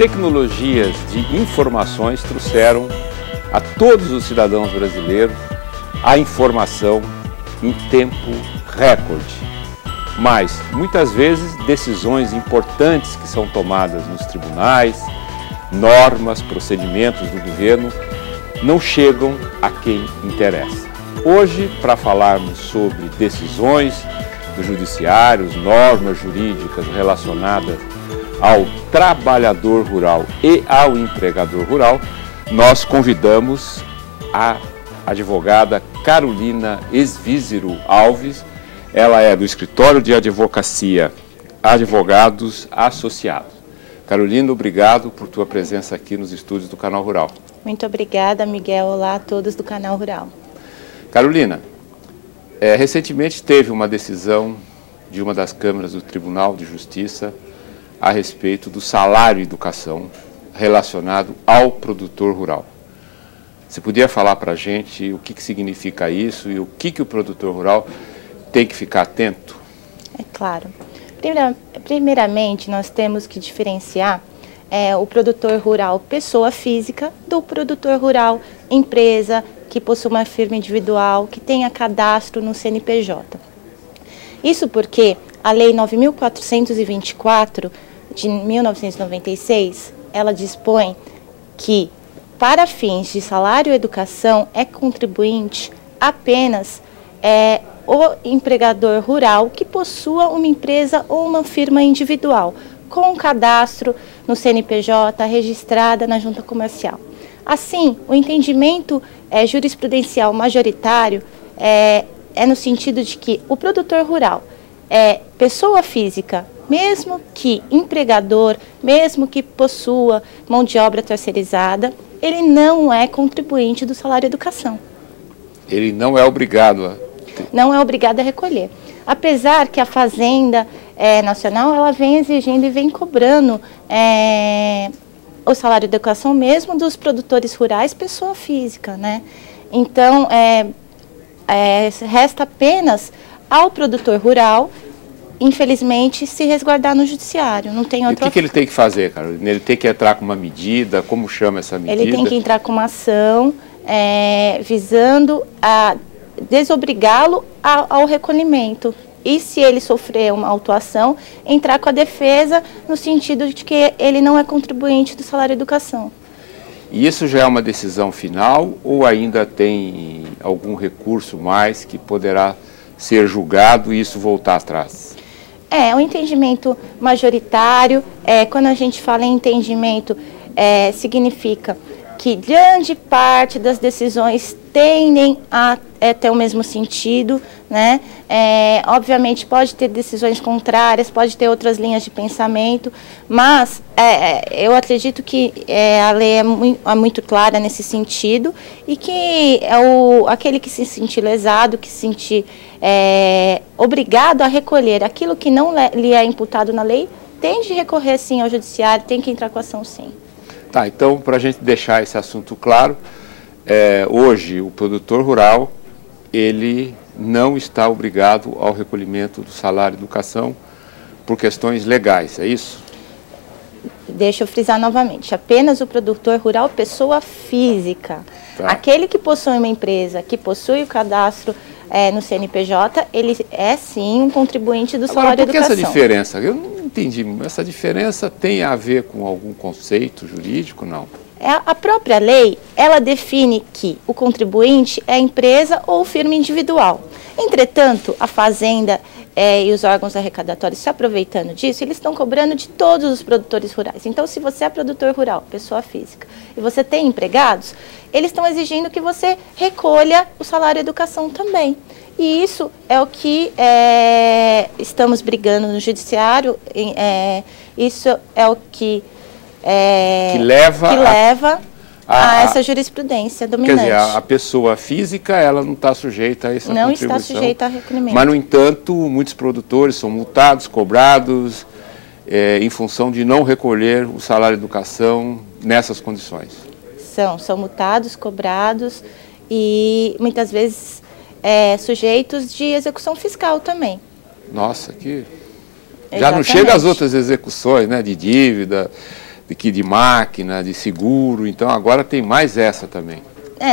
tecnologias de informações trouxeram a todos os cidadãos brasileiros a informação em tempo recorde. Mas, muitas vezes, decisões importantes que são tomadas nos tribunais, normas, procedimentos do governo, não chegam a quem interessa. Hoje, para falarmos sobre decisões do judiciário, normas jurídicas relacionadas ao trabalhador rural e ao empregador rural, nós convidamos a advogada Carolina Esvízero Alves. Ela é do Escritório de Advocacia Advogados Associados. Carolina, obrigado por tua presença aqui nos estúdios do Canal Rural. Muito obrigada, Miguel. Olá a todos do Canal Rural. Carolina, recentemente teve uma decisão de uma das câmaras do Tribunal de Justiça a respeito do salário e educação relacionado ao produtor rural. Você podia falar para a gente o que significa isso e o que o produtor rural tem que ficar atento? É claro. Primeiramente, nós temos que diferenciar o produtor rural pessoa física do produtor rural empresa que possui uma firma individual, que tenha cadastro no CNPJ. Isso porque a Lei 9.424 de 1996, ela dispõe que para fins de salário e educação é contribuinte apenas o empregador rural que possua uma empresa ou uma firma individual, com cadastro no CNPJ registrada na junta comercial. Assim, o entendimento jurisprudencial majoritário é no sentido de que o produtor rural é pessoa física, mesmo que empregador, mesmo que possua mão de obra terceirizada, ele não é contribuinte do salário educação. Ele não é obrigado a... Não é obrigado a recolher. Apesar que a Fazenda Nacional ela vem exigindo e vem cobrando o salário de educação mesmo dos produtores rurais, pessoa física, né? Então, resta apenas ao produtor rural, infelizmente, se resguardar no judiciário. Não tem outra... E o que ele tem que fazer, Carolina? Ele tem que entrar com uma medida? Como chama essa medida? Ele tem que entrar com uma ação visando a desobrigá-lo ao recolhimento. E se ele sofrer uma autuação, entrar com a defesa no sentido de que ele não é contribuinte do salário educação. E isso já é uma decisão final ou ainda tem algum recurso mais que poderá ser julgado e isso voltar atrás? O entendimento majoritário, quando a gente fala em entendimento, significa que grande parte das decisões tendem a ter o mesmo sentido, né? Obviamente pode ter decisões contrárias, pode ter outras linhas de pensamento, mas eu acredito que a lei é muito clara nesse sentido e que aquele que se sentir lesado, que se sentir obrigado a recolher aquilo que não lhe é imputado na lei, tem de recorrer sim ao judiciário, tem que entrar com a ação sim. Tá, então, para a gente deixar esse assunto claro, hoje o produtor rural, ele não está obrigado ao recolhimento do salário de educação por questões legais, é isso? Deixa eu frisar novamente, apenas o produtor rural, pessoa física. Tá. Aquele que possui uma empresa, que possui o cadastro no CNPJ, ele é sim um contribuinte do salário de educação. Por que essa diferença? Eu não entendi. Essa diferença tem a ver com algum conceito jurídico, não? A própria lei, ela define que o contribuinte é empresa ou firma individual. Entretanto, a Fazenda e os órgãos arrecadatórios, se aproveitando disso, eles estão cobrando de todos os produtores rurais. Então, se você é produtor rural, pessoa física, e você tem empregados, eles estão exigindo que você recolha o salário educação também. E isso é o que estamos brigando no judiciário, isso é o que leva a essa jurisprudência dominante. Quer dizer, a pessoa física, ela não está sujeita a essa contribuição. Não está sujeita a recolhimento. Mas, no entanto, muitos produtores são multados, cobrados, em função de não recolher o salário de educação nessas condições. São multados, cobrados e, muitas vezes, sujeitos de execução fiscal também. Nossa, que... Já não chega às outras execuções, né, de dívida... de máquina, de seguro, então agora tem mais essa também.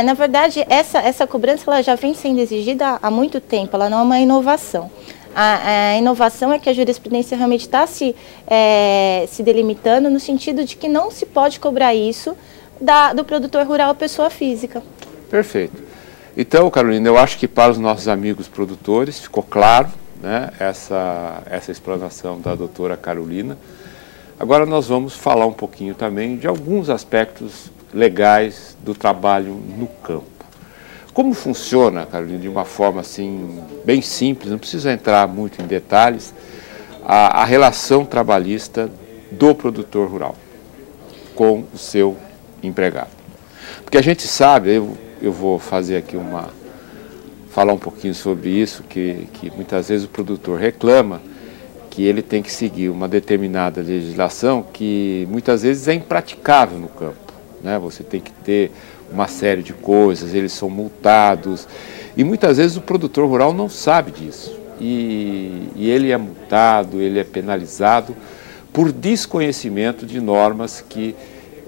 Na verdade, essa cobrança ela já vem sendo exigida há muito tempo, ela não é uma inovação. A inovação é que a jurisprudência realmente está se delimitando no sentido de que não se pode cobrar isso do produtor rural pessoa física. Perfeito. Então, Carolina, eu acho que para os nossos amigos produtores ficou claro, né, essa explanação da doutora Carolina. Agora nós vamos falar um pouquinho também de alguns aspectos legais do trabalho no campo. Como funciona, Carolina, de uma forma assim bem simples, não precisa entrar muito em detalhes, a relação trabalhista do produtor rural com o seu empregado? Porque a gente sabe, eu vou fazer aqui falar um pouquinho sobre isso, que muitas vezes o produtor reclama que ele tem que seguir uma determinada legislação que muitas vezes é impraticável no campo, né? Você tem que ter uma série de coisas, eles são multados, e muitas vezes o produtor rural não sabe disso, e ele é multado, ele é penalizado por desconhecimento de normas que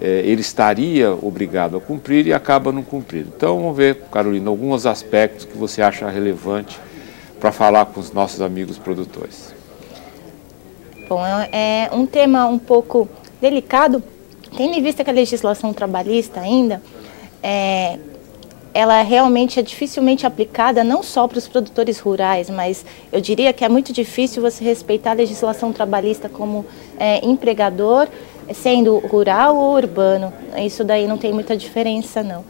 ele estaria obrigado a cumprir e acaba não cumprindo. Então vamos ver, Carolina, alguns aspectos que você acha relevante para falar com os nossos amigos produtores. Bom, é um tema um pouco delicado, tendo em vista que a legislação trabalhista ainda, ela realmente é dificilmente aplicada não só para os produtores rurais, mas eu diria que é muito difícil você respeitar a legislação trabalhista como empregador, sendo rural ou urbano. Isso daí não tem muita diferença, não.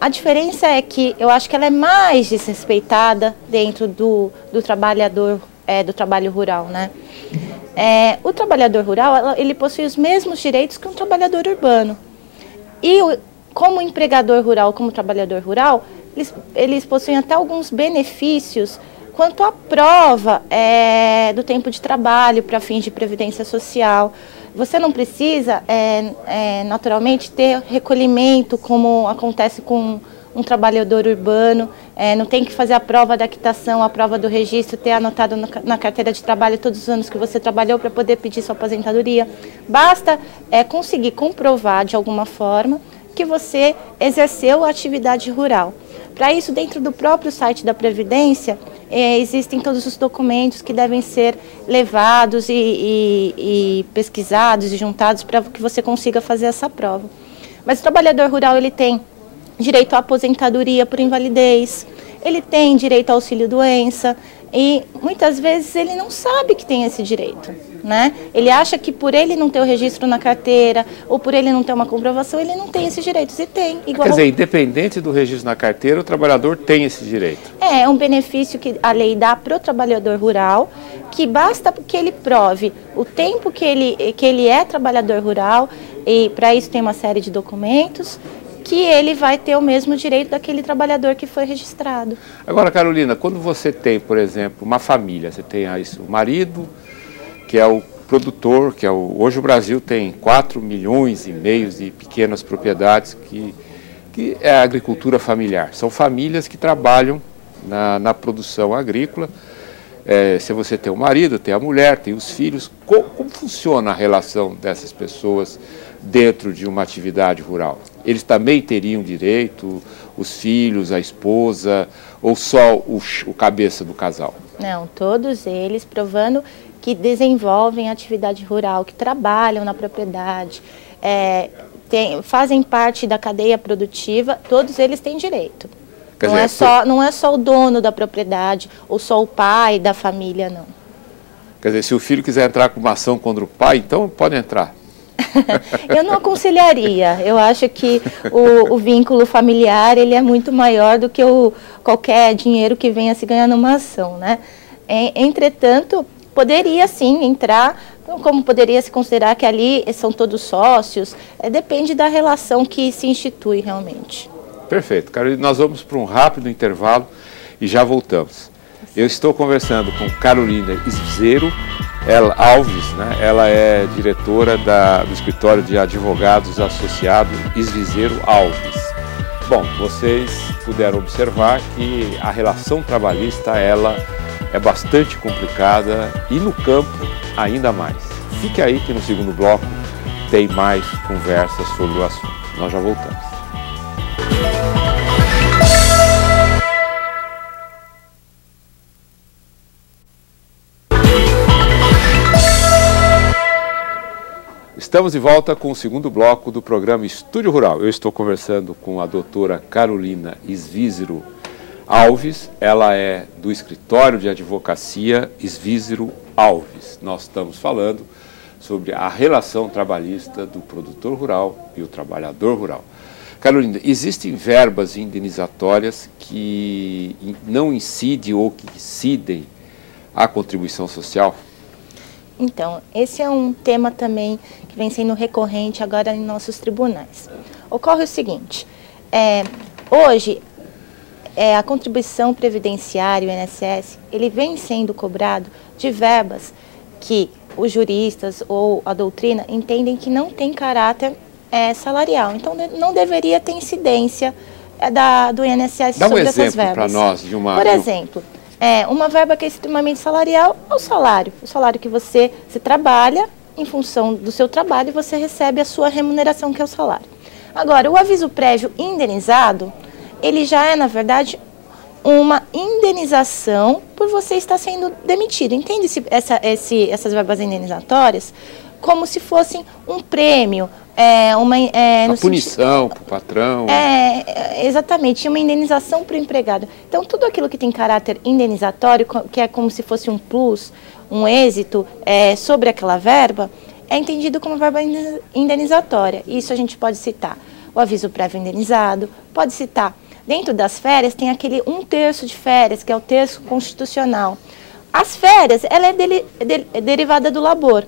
A diferença é que eu acho que ela é mais desrespeitada dentro do trabalhador, do trabalho rural, né? O trabalhador rural, ele possui os mesmos direitos que um trabalhador urbano. E como empregador rural, como trabalhador rural, eles possuem até alguns benefícios quanto à prova do tempo de trabalho para fins de previdência social. Você não precisa, naturalmente, ter recolhimento, como acontece com um trabalhador urbano, não tem que fazer a prova da quitação, a prova do registro, ter anotado na carteira de trabalho todos os anos que você trabalhou para poder pedir sua aposentadoria. Basta conseguir comprovar de alguma forma que você exerceu a atividade rural. Para isso, dentro do próprio site da Previdência, existem todos os documentos que devem ser levados e pesquisados e juntados para que você consiga fazer essa prova. Mas o trabalhador rural, ele tem direito à aposentadoria por invalidez, ele tem direito ao auxílio-doença e muitas vezes ele não sabe que tem esse direito, né? Ele acha que por ele não ter o registro na carteira ou por ele não ter uma comprovação, ele não tem esses direitos e tem. Quer dizer, independente do registro na carteira, o trabalhador tem esse direito. É um benefício que a lei dá para o trabalhador rural, que basta que ele prove o tempo que ele é trabalhador rural e para isso tem uma série de documentos, que ele vai ter o mesmo direito daquele trabalhador que foi registrado. Agora, Carolina, quando você tem, por exemplo, uma família, você tem aí o marido, que é o produtor, hoje o Brasil tem 4,5 milhões de pequenas propriedades que é a agricultura familiar. São famílias que trabalham na produção agrícola. Se você tem o marido, tem a mulher, tem os filhos, como funciona a relação dessas pessoas dentro de uma atividade rural? Eles também teriam direito, os filhos, a esposa, ou só o cabeça do casal? Não, todos eles, provando que desenvolvem atividade rural, que trabalham na propriedade, fazem parte da cadeia produtiva, todos eles têm direito. Não é só o dono da propriedade ou só o pai da família, não. Quer dizer, se o filho quiser entrar com uma ação contra o pai, então pode entrar. Eu não aconselharia. Eu acho que o vínculo familiar ele é muito maior do que qualquer dinheiro que venha se ganhar numa ação, né? Entretanto, poderia sim entrar, como poderia se considerar que ali são todos sócios, depende da relação que se institui realmente. Perfeito. Carolina, nós vamos para um rápido intervalo e já voltamos. Eu estou conversando com Carolina Esvizeiro Alves, né? Ela é diretora do escritório de advogados associado Esvizeiro Alves. Bom, vocês puderam observar que a relação trabalhista ela é bastante complicada e no campo ainda mais. Fique aí que no segundo bloco tem mais conversas sobre o assunto. Nós já voltamos. Estamos de volta com o segundo bloco do programa Estúdio Rural. Eu estou conversando com a doutora Carolina Svízero Alves. Ela é do escritório de advocacia Svízero Alves. Nós estamos falando sobre a relação trabalhista do produtor rural e o trabalhador rural. Carolina, existem verbas indenizatórias que não incidem ou que incidem à contribuição social? Então, esse é um tema também que vem sendo recorrente agora em nossos tribunais. Ocorre o seguinte, hoje a contribuição previdenciária, o INSS, ele vem sendo cobrado de verbas que os juristas ou a doutrina entendem que não tem caráter salarial. Então, não deveria ter incidência do INSS sobre essas verbas. Dá um exemplo para nós de uma... Por exemplo, uma verba que é extremamente salarial é o salário. O salário que você trabalha, em função do seu trabalho, você recebe a sua remuneração, que é o salário. Agora, o aviso prévio indenizado, ele já é, na verdade, uma indenização por você estar sendo demitido. Entende-se essas verbas indenizatórias como se fossem um prêmio, uma punição para o patrão. Exatamente, uma indenização para o empregado. Então, tudo aquilo que tem caráter indenizatório, que é como se fosse um plus, um êxito sobre aquela verba, é entendido como verba indenizatória. Isso a gente pode citar o aviso prévio indenizado, pode citar, dentro das férias, tem aquele 1/3 de férias, que é o terço constitucional. As férias, ela é derivada do labor.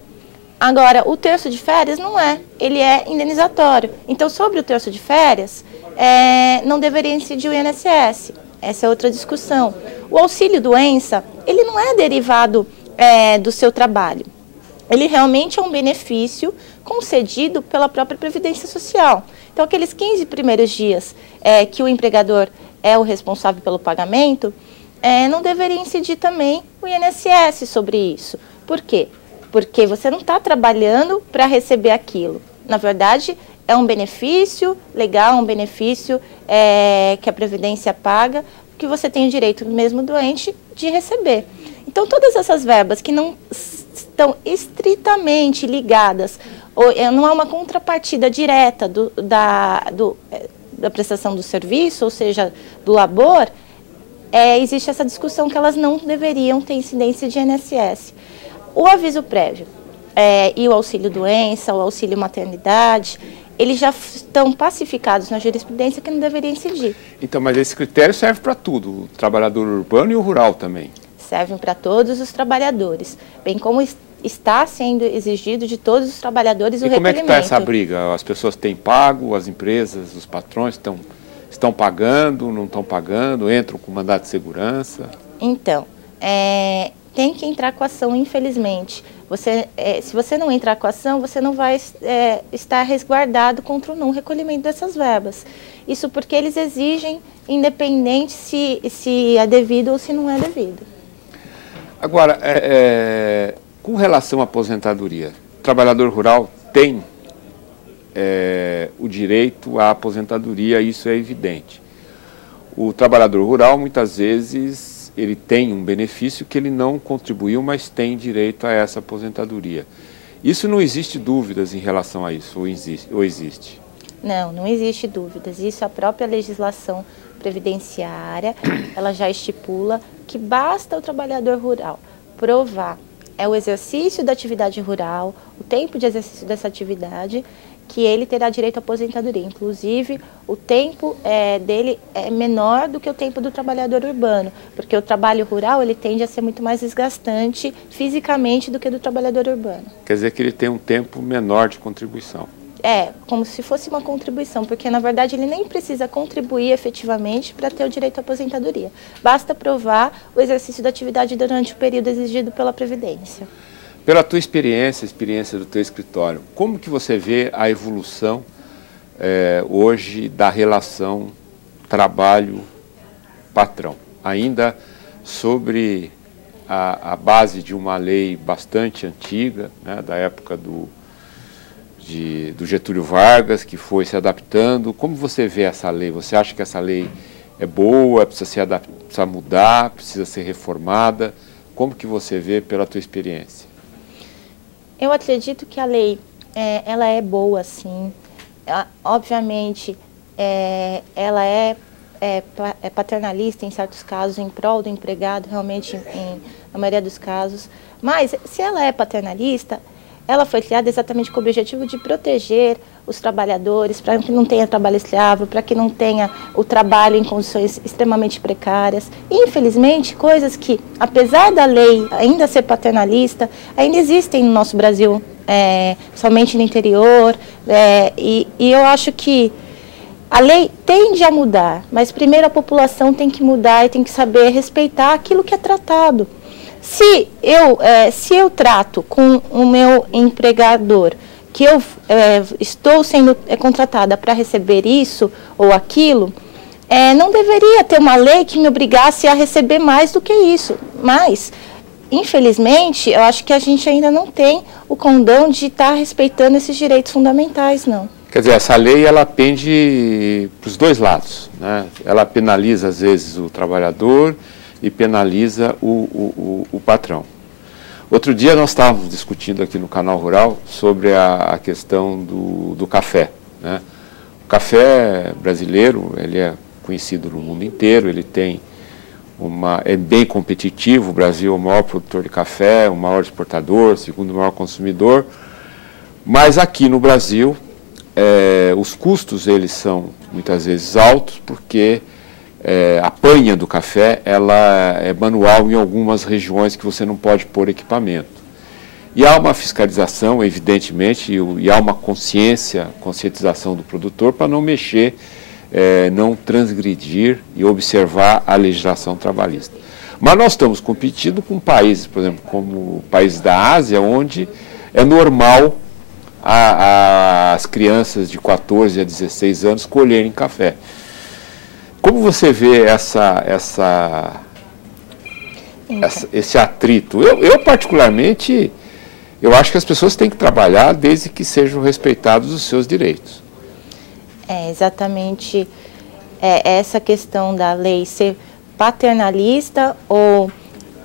Agora, o terço de férias não é, ele é indenizatório. Então, sobre o terço de férias, não deveria incidir o INSS. Essa é outra discussão. O auxílio-doença, ele não é derivado do seu trabalho. Ele realmente é um benefício concedido pela própria Previdência Social. Então, aqueles 15 primeiros dias que o empregador é o responsável pelo pagamento, não deveria incidir também o INSS sobre isso. Por quê? Porque você não está trabalhando para receber aquilo. Na verdade, é um benefício legal, um benefício que a Previdência paga, que você tem o direito, mesmo doente, de receber. Então, todas essas verbas que não estão estritamente ligadas, ou não há uma contrapartida direta da prestação do serviço, ou seja, do labor, existe essa discussão que elas não deveriam ter incidência de INSS. O aviso prévio e o auxílio-doença, o auxílio-maternidade, eles já estão pacificados na jurisprudência que não deveria incidir. Então, mas esse critério serve para tudo, o trabalhador urbano e o rural também? Servem para todos os trabalhadores, bem como está sendo exigido de todos os trabalhadores o recolhimento. E como é que está essa briga? As pessoas têm pago, as empresas, os patrões estão pagando, não estão pagando, entram com mandato de segurança? Então, tem que entrar com a ação, infelizmente. Se você não entrar com a ação, você não vai estar resguardado contra o não recolhimento dessas verbas. Isso porque eles exigem, independente se é devido ou se não é devido. Agora, com relação à aposentadoria, o trabalhador rural tem o direito à aposentadoria, isso é evidente. O trabalhador rural, muitas vezes, ele tem um benefício que ele não contribuiu, mas tem direito a essa aposentadoria. Isso não existe dúvidas em relação a isso, ou existe? Não existe dúvidas. Isso a própria legislação previdenciária, ela já estipula que basta o trabalhador rural provar o exercício da atividade rural, o tempo de exercício dessa atividade, que ele terá direito à aposentadoria. Inclusive, o tempo dele é menor do que o tempo do trabalhador urbano, porque o trabalho rural ele tende a ser muito mais desgastante fisicamente do que do trabalhador urbano. Quer dizer que ele tem um tempo menor de contribuição. Como se fosse uma contribuição, porque na verdade ele nem precisa contribuir efetivamente para ter o direito à aposentadoria. Basta provar o exercício da atividade durante o período exigido pela Previdência. Pela tua experiência, a experiência do teu escritório, como que você vê a evolução hoje da relação trabalho-patrão? Ainda sobre a base de uma lei bastante antiga, né, da época do Getúlio Vargas, que foi se adaptando. Como você vê essa lei? Você acha que essa lei é boa, precisa mudar, precisa ser reformada? Como que você vê pela tua experiência? Eu acredito que a lei, ela é boa, sim. Obviamente, ela é paternalista em certos casos, em prol do empregado, realmente, na maioria dos casos. Mas, se ela é paternalista, ela foi criada exatamente com o objetivo de proteger os trabalhadores, para que não tenha trabalho escravo, para que não tenha o trabalho em condições extremamente precárias. E, infelizmente, coisas que, apesar da lei ainda ser paternalista, ainda existem no nosso Brasil, somente no interior. E eu acho que a lei tende a mudar, mas primeiro a população tem que mudar e tem que saber respeitar aquilo que é tratado. Se eu trato com o meu empregador que eu estou sendo contratada para receber isso ou aquilo, não deveria ter uma lei que me obrigasse a receber mais do que isso. Mas, infelizmente, eu acho que a gente ainda não tem o condão de estar respeitando esses direitos fundamentais, não. Quer dizer, essa lei ela pende para os dois lados, né? Ela penaliza, às vezes, o trabalhador e penaliza o patrão. Outro dia nós estávamos discutindo aqui no Canal Rural sobre a questão do café, né? O café brasileiro, ele é conhecido no mundo inteiro, ele tem é bem competitivo. O Brasil é o maior produtor de café, o maior exportador, o segundo maior consumidor, mas aqui no Brasil os custos eles são muitas vezes altos, porque a panha do café ela é manual em algumas regiões que você não pode pôr equipamento. E há uma fiscalização, evidentemente, e há uma conscientização do produtor para não mexer, não transgredir e observar a legislação trabalhista. Mas nós estamos competindo com países, por exemplo, como países da Ásia, onde é normal as crianças de 14 a 16 anos colherem café. Como você vê esse atrito? Eu particularmente, eu acho que as pessoas têm que trabalhar desde que sejam respeitados os seus direitos. Exatamente essa questão da lei ser paternalista ou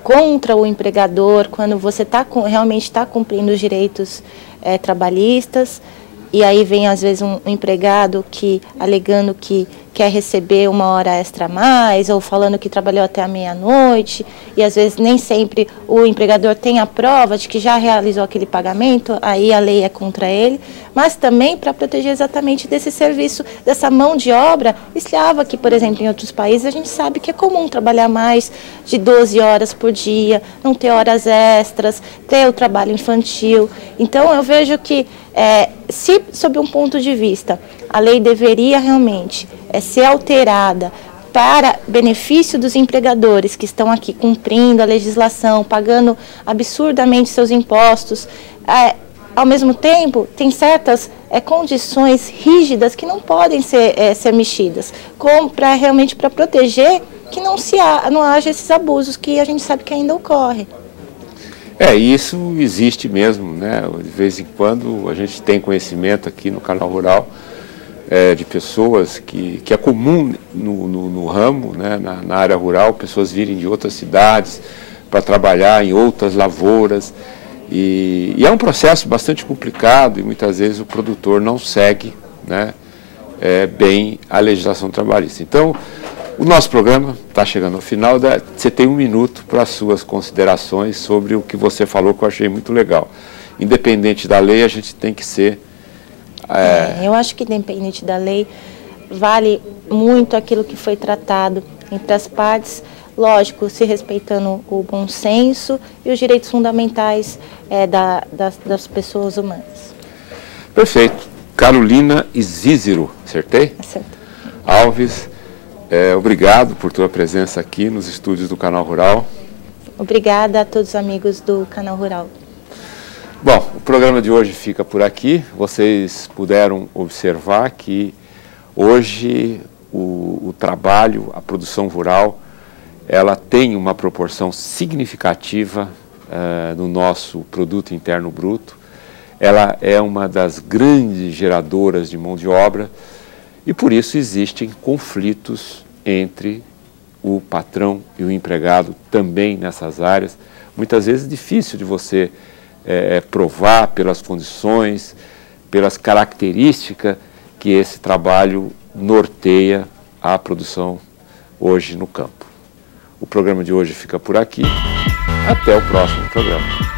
contra o empregador, quando você realmente está cumprindo os direitos trabalhistas, e aí vem às vezes um empregado alegando que quer receber uma hora extra a mais, ou falando que trabalhou até a meia-noite, e às vezes nem sempre o empregador tem a prova de que já realizou aquele pagamento, aí a lei é contra ele, mas também para proteger exatamente desse serviço, dessa mão de obra escrava, que, por exemplo, em outros países a gente sabe que é comum trabalhar mais de 12 horas por dia, não ter horas extras, ter o trabalho infantil. Então eu vejo que, se sob um ponto de vista, a lei deveria realmente ser alterada para benefício dos empregadores que estão aqui cumprindo a legislação, pagando absurdamente seus impostos, ao mesmo tempo tem certas condições rígidas que não podem ser mexidas, realmente para proteger que não haja esses abusos que a gente sabe que ainda ocorrem. Isso existe mesmo, né? De vez em quando a gente tem conhecimento aqui no Canal Rural de pessoas que é comum no ramo, né? Na área rural, pessoas virem de outras cidades para trabalhar em outras lavouras. E é um processo bastante complicado e muitas vezes o produtor não segue, né, bem a legislação trabalhista. Então, o nosso programa está chegando ao final. Você tem 1 minuto para as suas considerações sobre o que você falou, que eu achei muito legal. Independente da lei, a gente tem que ser... Eu acho que independente da lei, vale muito aquilo que foi tratado entre as partes, lógico, se respeitando o bom senso e os direitos fundamentais das pessoas humanas. Perfeito. Carolina Isízero, acertei? Acertou. Alves, obrigado por tua presença aqui nos estúdios do Canal Rural. Obrigada a todos os amigos do Canal Rural. Bom, o programa de hoje fica por aqui. Vocês puderam observar que hoje o trabalho, a produção rural, ela tem uma proporção significativa no nosso produto interno bruto. ela é uma das grandes geradoras de mão de obra e por isso existem conflitos entre o patrão e o empregado também nessas áreas. Muitas vezes é difícil de você provar pelas condições, pelas características que esse trabalho norteia a produção hoje no campo. O programa de hoje fica por aqui. Até o próximo programa.